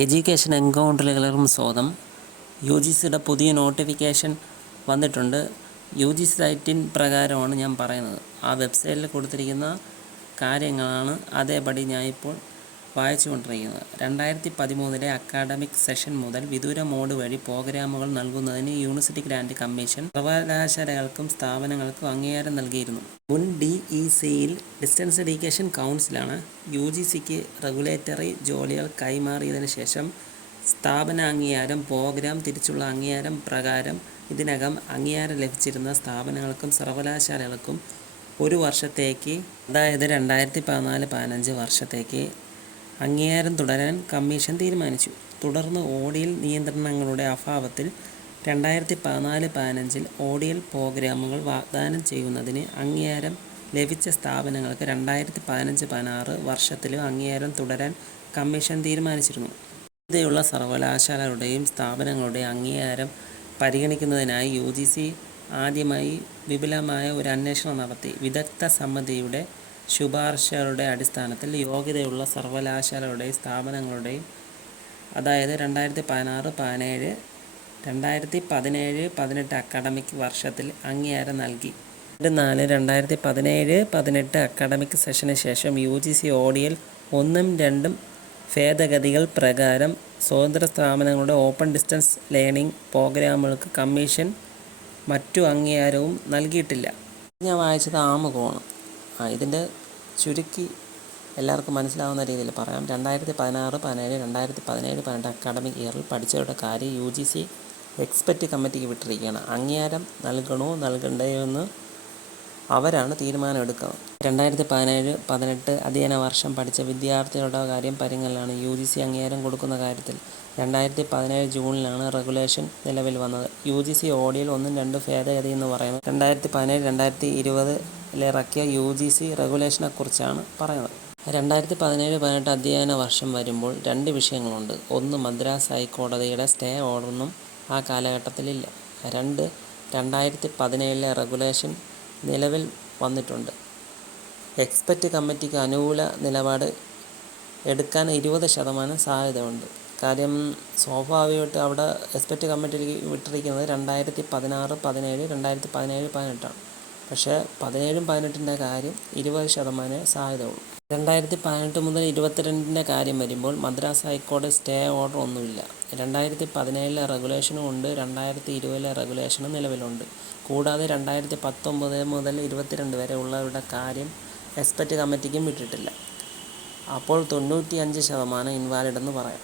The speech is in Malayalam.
എഡ്യൂക്കേഷൻ എൻകൗണ്ടറുകളും സ്വതം യു ജി സിയുടെ പുതിയ നോട്ടിഫിക്കേഷൻ വന്നിട്ടുണ്ട്. യു ജി സി സൈറ്റിൻ പ്രകാരമാണ് ഞാൻ പറയുന്നത്. ആ വെബ്സൈറ്റിൽ കൊടുത്തിരിക്കുന്ന കാര്യങ്ങളാണ് അതേപടി ഞാനിപ്പോൾ വായിച്ചുകൊണ്ടിരിക്കുന്നത്. 2013 അക്കാഡമിക് സെഷൻ മുതൽ വിദൂര മോഡ് വഴി പ്രോഗ്രാമുകൾ നൽകുന്നതിന് യൂണിവേഴ്സിറ്റി ഗ്രാന്റ് കമ്മീഷൻ സർവകലാശാലകൾക്കും സ്ഥാപനങ്ങൾക്കും അംഗീകാരം നൽകിയിരുന്നു. മുൻ DECയിൽ ഡിസ്റ്റൻസ് എഡ്യൂക്കേഷൻ കൗൺസിലാണ് യു ജി സിക്ക് റെഗുലേറ്ററി ജോലികൾ കൈമാറിയതിനു ശേഷം സ്ഥാപന അംഗീകാരം, പ്രോഗ്രാം തിരിച്ചുള്ള അംഗീകാരം പ്രകാരം ഇതിനകം അംഗീകാരം ലഭിച്ചിരുന്ന സ്ഥാപനങ്ങൾക്കും സർവകലാശാലകൾക്കും ഒരു വർഷത്തേക്ക്, അതായത് 2014-15 വർഷത്തേക്ക് അംഗീകാരം തുടരാൻ കമ്മീഷൻ തീരുമാനിച്ചു. തുടർന്ന് ODL നിയന്ത്രണങ്ങളുടെ അഭാവത്തിൽ 2014-15 ODL പ്രോഗ്രാമുകൾ വാഗ്ദാനം ചെയ്യുന്നതിന് അംഗീകാരം ലഭിച്ച സ്ഥാപനങ്ങൾക്ക് 2015-16 വർഷത്തിലും അംഗീകാരം തുടരാൻ കമ്മീഷൻ തീരുമാനിച്ചിരുന്നു. യോഗ്യതയുള്ള സർവകലാശാലകളുടെയും സ്ഥാപനങ്ങളുടെയും അംഗീകാരം പരിഗണിക്കുന്നതിനായി യു ജി സി ആദ്യമായി വിപുലമായ ഒരു അന്വേഷണം നടത്തി. വിദഗ്ധ സമിതിയുടെ ശുപാർശകളുടെ അടിസ്ഥാനത്തിൽ യോഗ്യതയുള്ള സർവകലാശാലകളുടെയും സ്ഥാപനങ്ങളുടെയും, അതായത് 2016-17, 2017-18 അക്കാഡമിക് വർഷത്തിൽ അംഗീകാരം നൽകി. 2017-18 അക്കാഡമിക് സെഷന് ശേഷം യു ജി സി ODL 1-2 ഭേദഗതികൾ പ്രകാരം സ്വതന്ത്ര സ്ഥാപനങ്ങളുടെ ഓപ്പൺ ഡിസ്റ്റൻസ് ലേണിംഗ് പ്രോഗ്രാമുകൾക്ക് കമ്മീഷൻ മറ്റു അംഗീകാരവും നൽകിയിട്ടില്ല. ഞാൻ വായിച്ചത് ആമുഖമാണ്. ഇതിൻ്റെ ചുരുക്കി എല്ലാവർക്കും മനസ്സിലാവുന്ന രീതിയിൽ പറയാം. 2016-17, 2017-18 അക്കാഡമിക് ഇയറിൽ പഠിച്ചവരുടെ കാര്യം യു ജി സി എക്സ്പെർട്ട് കമ്മിറ്റിക്ക് വിട്ടിരിക്കുകയാണ്. അംഗീകാരം നൽകണോ നൽകണ്ടയോ എന്ന് അവരാണ് തീരുമാനമെടുക്കുന്നത്. 2017-18 അധ്യയന വർഷം പഠിച്ച വിദ്യാർത്ഥികളുടെ കാര്യം പരിഗണനയിലാണ് യു ജി സി അംഗീകാരം കൊടുക്കുന്ന കാര്യത്തിൽ. 2017 ജൂണിലാണ് റെഗുലേഷൻ നിലവിൽ വന്നത്. യു ജി സി ODL 1-2 ഭേദഗതി എന്ന് പറയുന്നത് 2017-2020 ഇറക്കിയ യു ജി സി റെഗുലേഷനെക്കുറിച്ചാണ് പറയുന്നത്. 2017-18 അധ്യയന വർഷം വരുമ്പോൾ 2 വിഷയങ്ങളുണ്ട്. ഒന്ന്, മദ്രാസ് ഹൈക്കോടതിയുടെ സ്റ്റേ ഓർഡറൊന്നും ആ കാലഘട്ടത്തിലില്ല. 2, 2017 റെഗുലേഷൻ നിലവിൽ വന്നിട്ടുണ്ട്. എക്സ്പെർട്ട് കമ്മിറ്റിക്ക് അനുകൂല നിലപാട് എടുക്കാൻ 20% സാധ്യതയുണ്ട്. കാര്യം സ്വാഭാവികമായിട്ട് അവിടെ എക്സ്പെർട്ട് കമ്മിറ്റിക്ക് വിട്ടിരിക്കുന്നത് 2016-17, 2017-18 പക്ഷേ 17-18 കാര്യം 20% സാധ്യതയുള്ളൂ. 2018 മുതൽ 22 കാര്യം വരുമ്പോൾ മദ്രാസ് ഹൈക്കോടതി സ്റ്റേ ഓർഡർ ഒന്നുമില്ല. 2017 റെഗുലേഷനും ഉണ്ട്, 2020 റെഗുലേഷനും നിലവിലുണ്ട്. കൂടാതെ 2019 മുതൽ 22 വരെ ഉള്ളവരുടെ കാര്യം എക്സ്പെർട്ട് കമ്മിറ്റിക്കും വിട്ടിട്ടില്ല. അപ്പോൾ 95% ഇൻവാലിഡ് എന്ന് പറയാം.